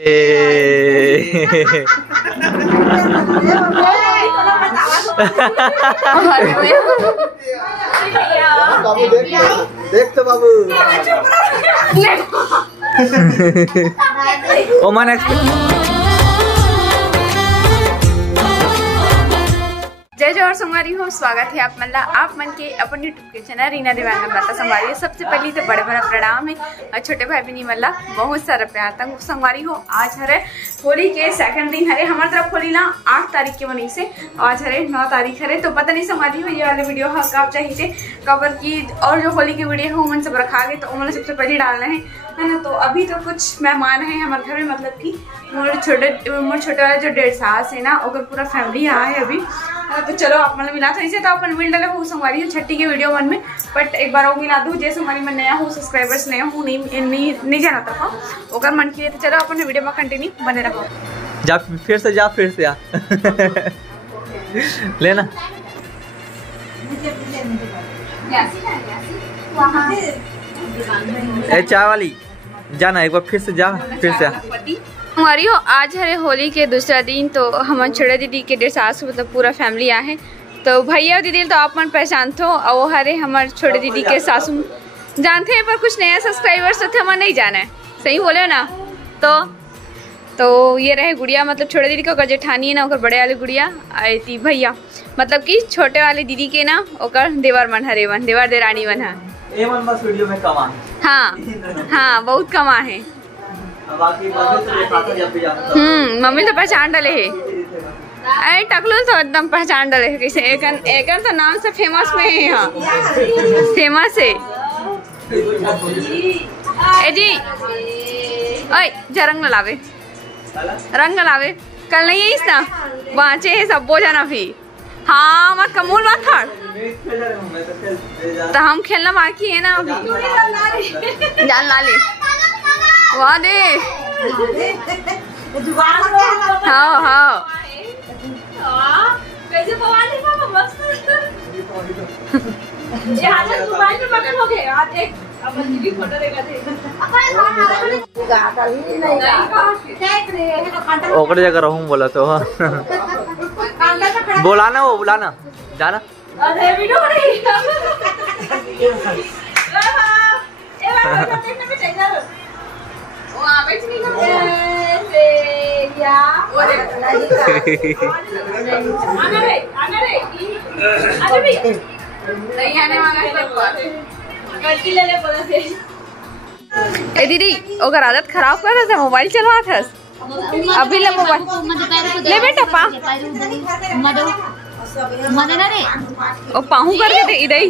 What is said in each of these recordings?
देख तो बाबू ओ मन जय जोहर संगवारी हो। स्वागत है आप मन के अपन यूट्यूब के चैनल रीना देवांगन माता संगवारी। सबसे पहले तो बड़े बड़ा प्रणाम है और छोटे भाई बहनी मल्ला बहुत सारा प्यार तक संगवारी हो। आज हरे होली के सेकंड दिन हरे हमारे तरफ होली ना 8 तारीख के बनी से आज हरे 9 तारीख हरे। तो पता नहीं संगवारी हो ये वाले वीडियो कब चाहिए कवर की और जो होली की वीडियो है उमन सब रखा गए तो उमन सबसे पहले डालना है ना। तो अभी तो कुछ मेहमान है हमारे घर में, मतलब कि मोर छोटे वाला जो 1.5 साल से ना और पूरा फैमिली यहाँ है अभी। तो चलो आप मतलब मिला था इसे तो अपन मिल डाले हो संगवारी छठी के वीडियो मन में। बट एक बार वो मिला दूँ जैसे हमारी मन नया हो सब्सक्राइबर्स नया हो नहीं जाना था ओकर मन के लिए। तो चलो अपन वीडियो में कंटिन्यू बने रखो। जा फिर से आ लेना ए चाय वाली जाना एक बार फिर से जा फिर से आ। हमारी हो आज हरे होली के दूसरा दिन। तो हमारे छोटे दीदी के 1.5 साल से मतलब पूरा फैमिली आए हैं। तो भैया और दीदी तो आप मन पहचान थो और वो हरे हमारे छोटे दीदी के सासू जानते हैं पर कुछ नया सब्सक्राइबर्स थे हमारे नहीं जाना है। सही बोले ना। तो ये रहे गुड़िया मतलब छोटे दीदी का जेठानी है ना ओकर बड़े वाली गुड़िया आई थी भैया मतलब कि छोटे वाले दीदी के ना ओकर देवर मन हरे वन देवर देरानी वन है। बस वीडियो में कमा है। हाँ बहुत कमा है। मम्मी तो पहचान डाले है। अरे टकलू तो एकदम पहचान डाले है कैसे एक तो नाम से फेमस में है यहाँ फेमस है। ए जी ओए जा रंग लावे कल नहीं है इस ना बाँचे है सब बोझा ना भी। हाँ मत कमूल बात था तो हम खेलना बाकी है ना अभी जान ला ले वाह दे हाँ ओकरे जगह रहूं बोला तो बुलाना वो बुलाना जाना ए दीदी ओकर आदत खराब कर रहा था मोबाइल चलवा था अभी ले मोबाइल ले बेटा पा ओ पाहू करके दे इधर ही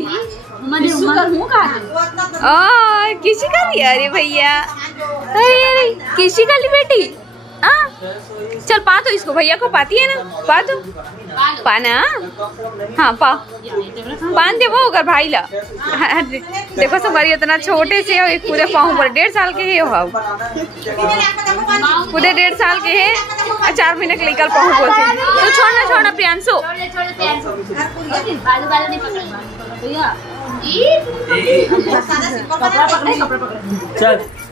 किसी का लिया अरे भैया अरे किसी का ली बेटी चल पा तो इसको भैया को पाती है ना पा तो पाना हाँ पान दे वो अगर भाई ला देखो संगवारी इतना छोटे से हो एक पूरे पाँव पर 1.5 साल के है हो पूरे 1.5 साल के है 4 महीने के लेकर पाँव बोलते तो छोड़ना प्रियांशु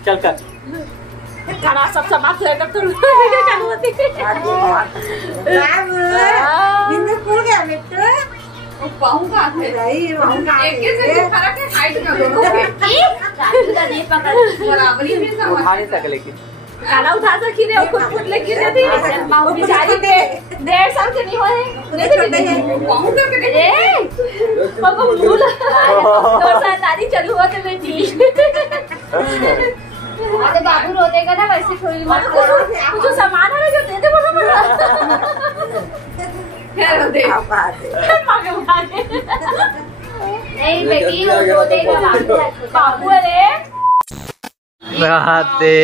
चल कर सब समाप्त है तो गाना उठा सकी रे खुद लेके जाती बेचारी 1.5 साल के नहीं हुए पाहू करके दे पापा भूल तो तारी चलू हुआ तो बेटी अरे बाबू रोतेगा ना वैसे थोड़ी मत करो कुछ सामान है जो दे दे बोला खैर दे नहीं बेटी रो देगा बाबू अरे राते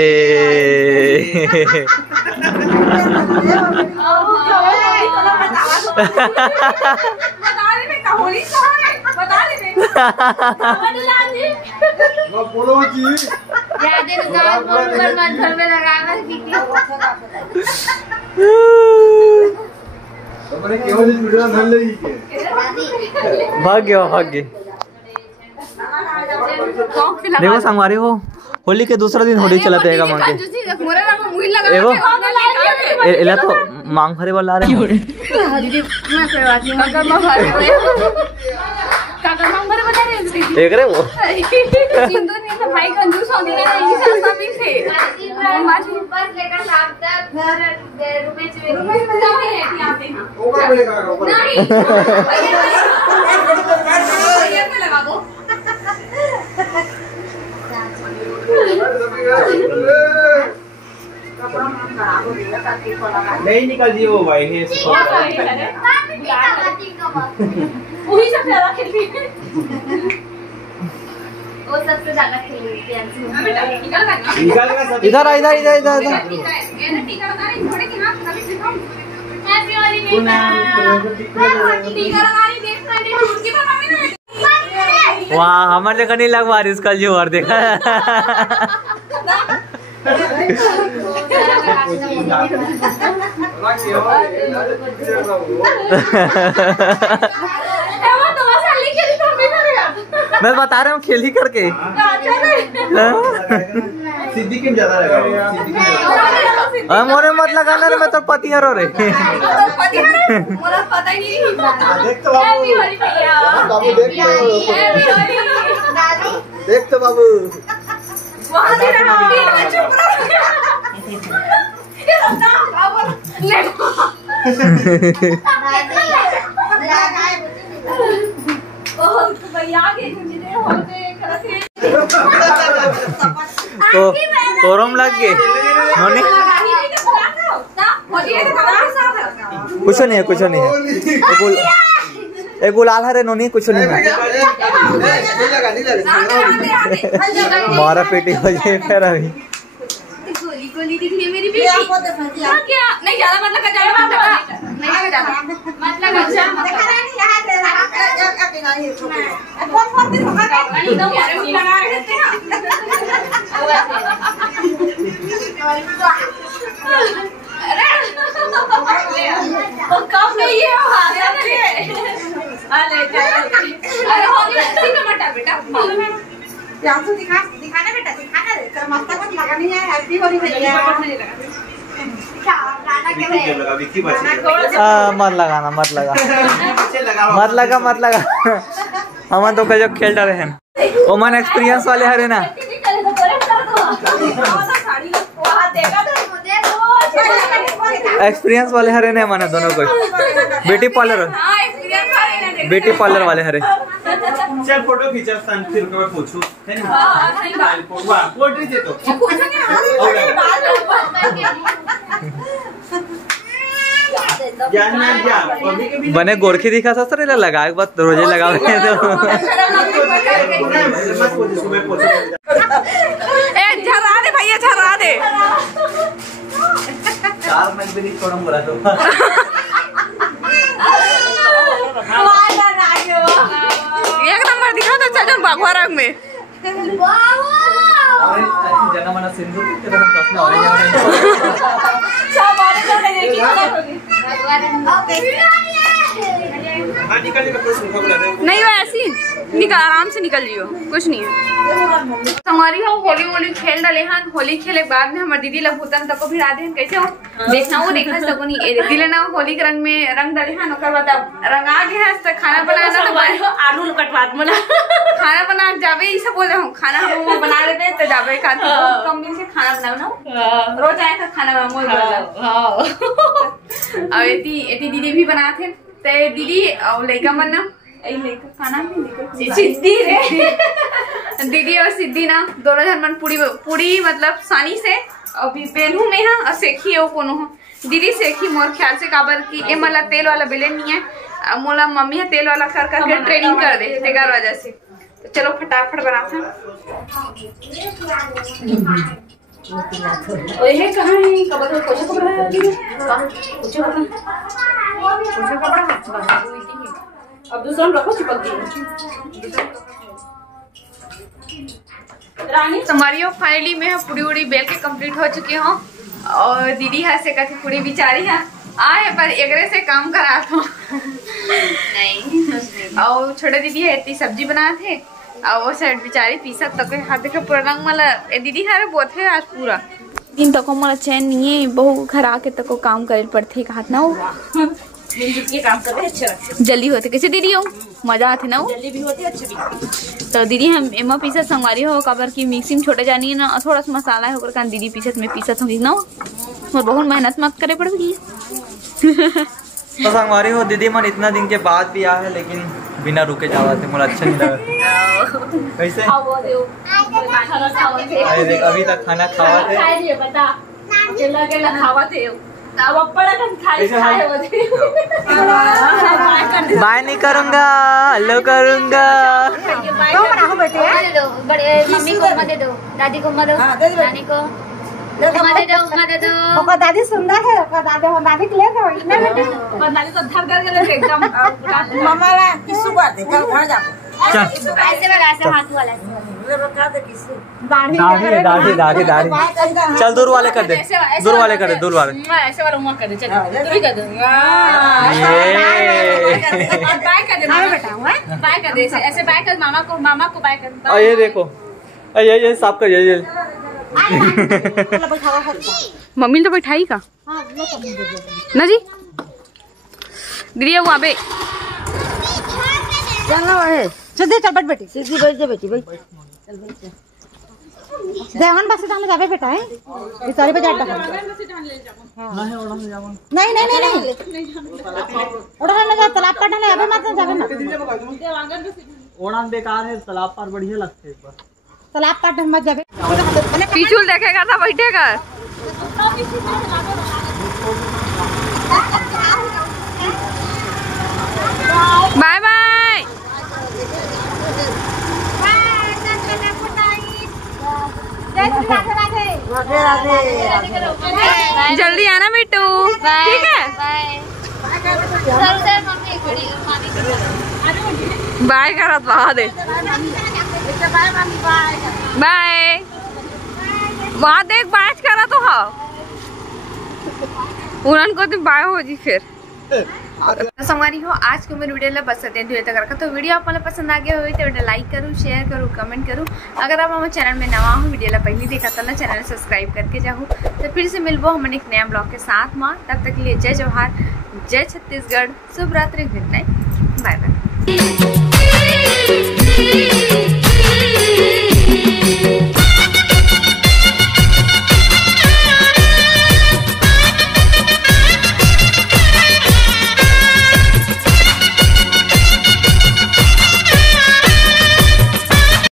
बोलो जी भाग्य देखो संगवारी हो होली के दूसरा दिन होली चला देगा मांगे एगो एला तो मांग भरे वाला रहे एक रे वो सिंदूर नहीं था भाई, कंजूस हो गया है इसी सभी से माची बस लेकर साहब तक घर रुपए से आते हैं नहीं ये लगा दो नहीं निकल जी वो भाई है वही सब ज्यादा खेलती है वो सबसे ज्यादा खेलती है इधर इधर इधर इधर इधर टीका लगा रही थोड़े की हाथ कभी दिखाऊं हैप्पी होली बेटा टीका लगा रही देख रही है उसकी बात में ना वाह हमारे जगह नहीं लगवा रही इसका जो और देखा मैं बता रहा हूँ खेली करके सिद्धि किम ज्यादा लगा मोरे मत लगाना रे मैं तो पति हरो रे मुझे पता ही नहीं देख तो बाबू बाबू देख तो बाबू वहां से रहा चुप तो तोरम लग गए नोनी कुछ नहीं है कुछ नहीं है एक गुलाल है रे नोनी कुछ नहीं है मारा पेटी हो जाए फिर अभी गोली गोली दिख रही है मेरी बेटी क्या नहीं ज्यादा मतलब का ज्यादा नहीं ज्यादा मतलब अच्छा लगा रहे थे कब नहीं है अरे हो गया मटा बेटा दिखाना बेटा दिखाना रे तेरा मस्ता को लगानी है हैप्पी होली भैया मत लगाना मत लगा हम तो जो खेल रहे हैं ओमन एक्सपीरियंस वाले हरे ना एक्सपीरियंस वाले हरे ने माने दोनों को ब्यूटी पार्लर वाले हरे चल फोटो खींचा सन फिर मैं पूछूं है ना वाह पोट्री दे तो बने गोरखी दिखा था सर लगा एक बात रोजे लगा तो झरा दे भैया झरा दे चार मिनट भी नहीं छोड़ा बोला तो एक नंबर दिखा तो चल भगवा रंग में जनमना सिंधु तेरा हम प्रश्न और नहीं वो ऐसी निकल आराम से निकल जियो कुछ नहीं है हमारी हो होली होली खेल डाले हन होली खेले बाद में हमारी दीदी लभूतन तक को भिड़ा दे कैसे हो देखना वो देखा सको नहीं दिले ना होली के रंग में रंग डाले हन ओकर बाद रंग आ गया है खाना बनाना तो आलू कटवात मला खाना बना जावे ये सब बोल रहा हूँ खाना हम बना देते तो जावे खाते कम दिन से खाना बनाओ ना रोज आए तो खाना बना मोल अब एती दीदी भी बनाते ते दीदी लड़का मन ना खाना सिद्धि रे दीदी और सिद्धि ना दोनों जन मन पूरी मतलब सानी से अभी बेलू में है और सेखी है कोनो दीदी सेखी मोर ख्याल से काबर की ए मला तेल वाला बेलन नहीं है मोला मम्मी है तेल वाला कर करके ट्रेनिंग कर दे तेगर वजह से तो चलो फटाफट बनाते हैं ओए कहां है कबर पोछा कपड़ा है पोछा कपड़ा अब दूसरा रखो चिपक दी रानी तुम्हारी फाइनली में पूरी उड़ी बेल के कंप्लीट हो चुकी हूँ और दीदी है से कथी पूरी बिचारी है आए पर एकरे से काम करा था नहीं और छोटे दीदी है इतनी सब्जी बनाए थे और वो साइड बेचारी पीसा तक हाथ देखे पूरा रंग मला ए दीदी हारे बहुत है आज पूरा दिन तक मला चैन नहीं है बहु घर आके तक काम करे पड़ते हाथ ना हो ये काम कर रहे अच्छे लगते जल्दी होते कैसे दीदी हो मजा आते ना जल्दी भी होते अच्छे भी तो दीदी हम एमा पीसा संगवारी हो कबर की मिक्सिंग छोटे जानी है ना थोड़ा सा मसाला है ओकर दीदी पीसत में पीसत होगी ना और बहुत मेहनत मत करे पड़ेगी तो संगवारी हो दीदी मन इतना दिन के बाद भी आ है लेकिन बिना रुके जावा थे मुझे अच्छा नहीं लगा कैसे अरे देख अभी तक खाना खावा थे बाय नहीं करूँगा हेलो करूँगा मम्मी को मत दे दो दादी को मत दो नानी को दे दो दादी सुंदर है दादी के ले दो इतना बेटे दादी तो धर कर एकदम मामा ला किसु कर दे घर जा ऐसे वाला ऐसे हाथ वाला दाढ़ी चल दूर वाले कर दे दूर वाले कर दे दूर वाले ऐसे वाला मुंह कर दे चल तू भी कर दे बाय कर दे बाय कर दे ऐसे बाय कर मामा को बाय कर ये देखो ये साफ कर ये मम्मी ने तो बैठाई का ना जी दीदी वहाँ पे सीधी चल बैठ बेटी सीधी बैठ जा बेटी बैठ चल बैठ जा देवन बस डालने जाबे बेटा है इस सारे पे जाटा नहीं उड़ान लगा तालाब पर डाले अबे मत जाबे ना ओड़ान बेकार है तालाब पर बढ़िया लगते है तालाब पर मत जाबे पीछूल देखेगा ना बैठेगा बाय बाय जल्दी आना बिट्टू ठीक है बाय करत बहा दे बाय वहाँ देख बात करा तो हाँ उन्होंने को तुम बाय हो जी फिर संगवारी हो आज को मेरे वीडियो बस तक तो वीडियो आप पसंद आ गया हो तो वीडियो लाइक करूँ शेयर करूँ कमेंट करूँ अगर आप हमारे चैनल में नवा हो वीडियो पहले देखा तो ना चैनल सब्सक्राइब करके जाओ तो फिर से मिलबो हमारे एक नया ब्लॉग के साथ माँ तब तक के लिए जय जवाहर जय छत्तीसगढ़ शुभ रात्रि गुड नाइट बाय बाय।